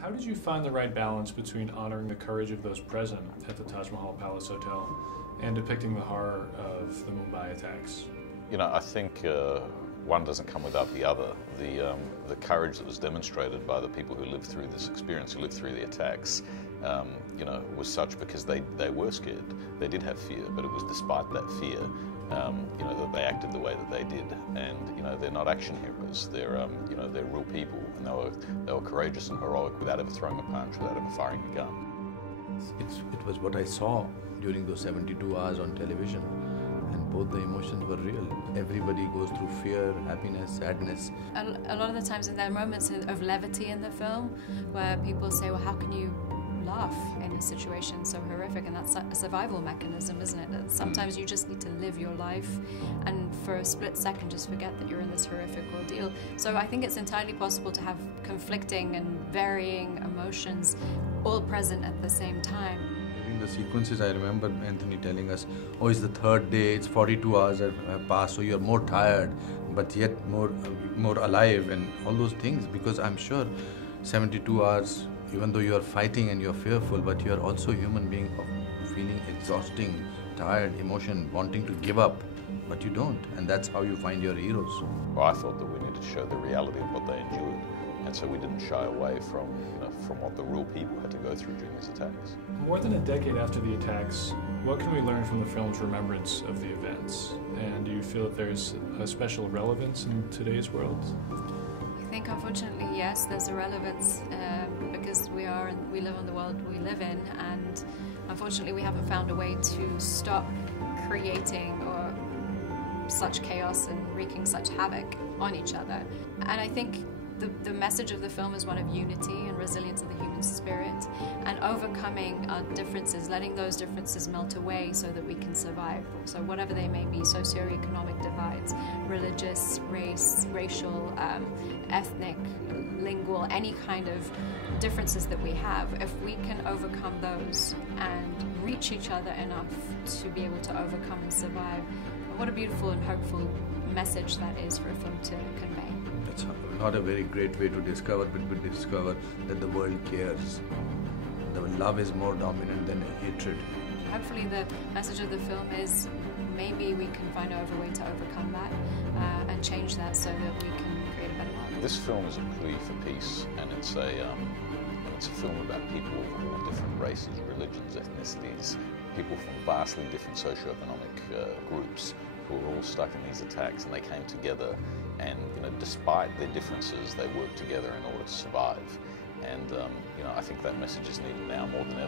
How did you find the right balance between honoring the courage of those present at the Taj Mahal Palace Hotel and depicting the horror of the Mumbai attacks? You know, I think one doesn't come without the other. The courage that was demonstrated by the people who lived through this experience, who lived through the attacks, you know, was such because they were scared. They did have fear, but it was despite that fear, you know, that they acted the way that they did. And you know, they're not action heroes. They're you know, they're real people, and they were courageous and heroic without ever throwing a punch, without ever firing a gun. It was what I saw during those 72 hours on television. And both the emotions were real. Everybody goes through fear, happiness, sadness. A lot of the times there are moments of levity in the film where people say, well, how can you laugh in a situation so horrific? And that's a survival mechanism, isn't it? That sometimes you just need to live your life and for a split second just forget that you're in this horrific ordeal. So I think it's entirely possible to have conflicting and varying emotions all present at the same time. In the sequences, I remember Anthony telling us, oh, it's the third day, it's 42 hours have passed, so you're more tired, but yet more alive, and all those things, because I'm sure 72 hours, even though you're fighting and you're fearful, but you're also a human being feeling exhausting, tired, emotion, wanting to give up, but you don't, and that's how you find your heroes. Well, I thought that we needed to show the reality of what they endured, and so we didn't shy away from, you know, from what the real people had to go through during these attacks. More than a decade after the attacks, what can we learn from the film's remembrance of the events? And do you feel that there's a special relevance in today's world? I think, unfortunately, yes, there's a relevance because we live in the world we live in, and unfortunately we haven't found a way to stop creating or such chaos and wreaking such havoc on each other. And I think the message of the film is one of unity and resilience of the human spirit and overcoming our differences, letting those differences melt away so that we can survive. So whatever they may be, socioeconomic divides, religious, racial, ethnic, lingual, any kind of differences that we have, if we can overcome those and reach each other enough to be able to overcome and survive, what a beautiful and hopeful message that is for a film to convey. That's not a very great way to discover, but we discover that the world cares. The love is more dominant than hatred. Hopefully the message of the film is maybe we can find a way to overcome that and change that so that we can create a better world. This film is a plea for peace, and it's a film about people of all different races, religions, ethnicities, people from vastly different socioeconomic groups who were all stuck in these attacks, and they came together, and you know, despite their differences, they worked together in order to survive. And you know, I think that message is needed now more than ever.